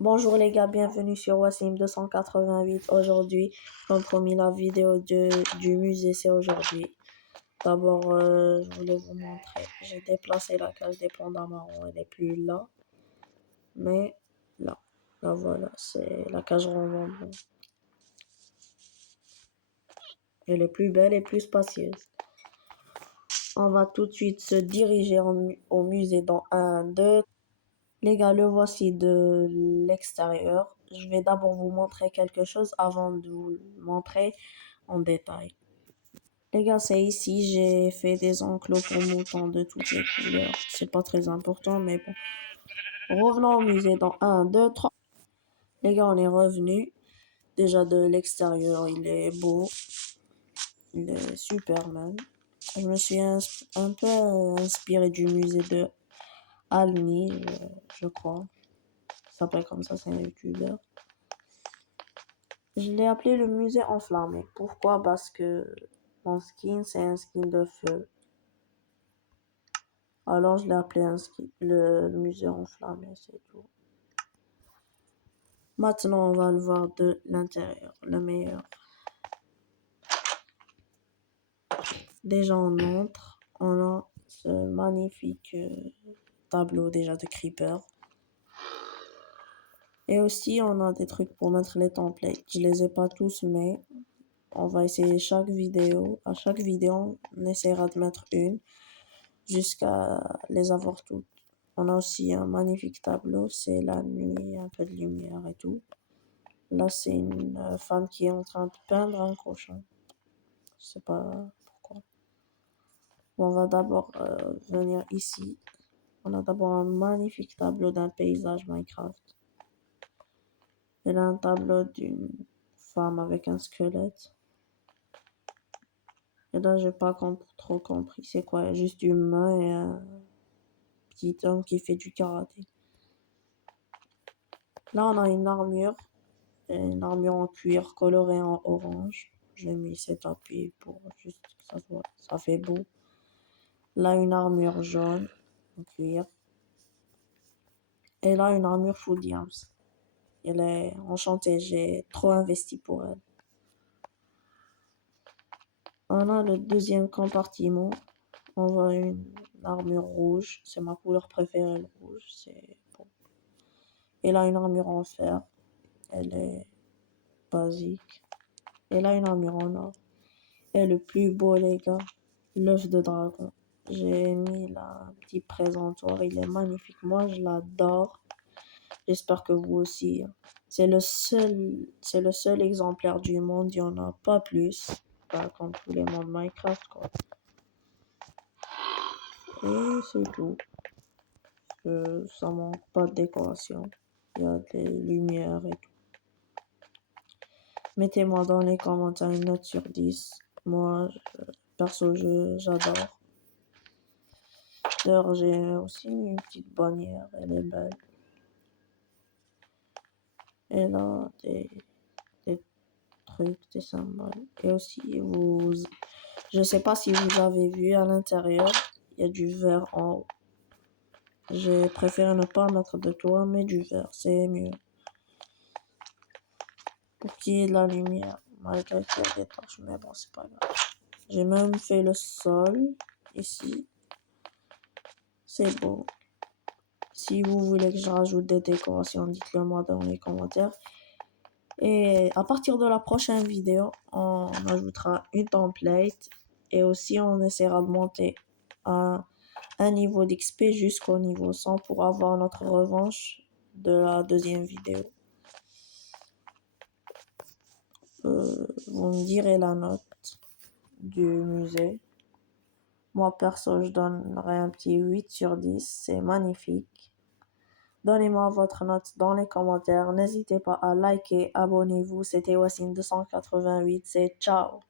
Bonjour les gars, bienvenue sur Wassim 288. Aujourd'hui, comme promis, la vidéo du musée, c'est aujourd'hui. D'abord, je voulais vous montrer. J'ai déplacé la cage des pandas marrons. Elle est plus là, mais là. Là, voilà, c'est la cage ronde. Elle est plus belle et plus spacieuse. On va tout de suite se diriger au musée dans 1, 2. Les gars, le voici de l'extérieur. Je vais d'abord vous montrer quelque chose avant de vous le montrer en détail. Les gars, c'est ici, j'ai fait des enclos pour moutons de toutes les couleurs. C'est pas très important, mais bon. Revenons au musée dans 1, 2, 3. Les gars, on est revenu. Déjà de l'extérieur, il est beau. Il est super même. Je me suis un peu inspiré du musée de Alni, je crois. Il s'appelle comme ça, c'est un youtubeur. Je l'ai appelé le musée enflammé. Pourquoi? Parce que mon skin, c'est un skin de feu. Alors, je l'ai appelé le musée enflammé, c'est tout. Maintenant, on va le voir de l'intérieur, le meilleur. Déjà, on entre. On a ce magnifique tableau déjà de creeper. Et aussi, on a des trucs pour mettre les templates. Je les ai pas tous, mais on va essayer chaque vidéo. À chaque vidéo, on essaiera de mettre une jusqu'à les avoir toutes. On a aussi un magnifique tableau, c'est la nuit, un peu de lumière et tout. Là, c'est une femme qui est en train de peindre un cochon. Je sais pas pourquoi. On va d'abord venir ici. On a d'abord un magnifique tableau d'un paysage Minecraft. Et là, un tableau d'une femme avec un squelette. Et là, j'ai pas trop compris. C'est quoi? Juste une main et un petit homme qui fait du karaté. Là, on a une armure en cuir coloré en orange. J'ai mis cet appui pour juste que ça soit, ça fait beau. Là, une armure jaune en cuir. Et là, une armure full diams. Elle est enchantée, j'ai trop investi pour elle. On a le deuxième compartiment. On voit une armure rouge. C'est ma couleur préférée, le rouge. C'est bon. Et là, une armure en fer. Elle est basique. Et là, une armure en or. Et le plus beau, les gars, l'œuf de dragon. J'ai mis là un petit présentoir. Il est magnifique. Moi, je l'adore. J'espère que vous aussi. C'est le seul exemplaire du monde. Il n'y en a pas plus. Pas comme tous les mondes Minecraft, quoi. Et c'est tout. Ça manque pas de décoration. Il y a des lumières et tout. Mettez-moi dans les commentaires une note sur 10. Moi, perso, j'adore. D'ailleurs, j'ai aussi une petite bannière. Elle est belle. Et là, des trucs, des symboles. Et aussi, je sais pas si vous avez vu à l'intérieur, il y a du verre en haut. J'ai préféré ne pas mettre de toit, mais du verre, c'est mieux. Pour qu'il y ait de la lumière, malgré qu'il y a des taches, mais bon, c'est pas grave. J'ai même fait le sol, ici. C'est beau. Si vous voulez que je rajoute des décorations, dites-le moi dans les commentaires. Et à partir de la prochaine vidéo, on ajoutera une template et aussi on essaiera de monter à un niveau d'XP jusqu'au niveau 100 pour avoir notre revanche de la deuxième vidéo. Vous me direz la note du musée. Moi perso, je donnerai un petit 8 sur 10, c'est magnifique. Donnez-moi votre note dans les commentaires. N'hésitez pas à liker, abonnez-vous. C'était Wassim 288. C'est ciao.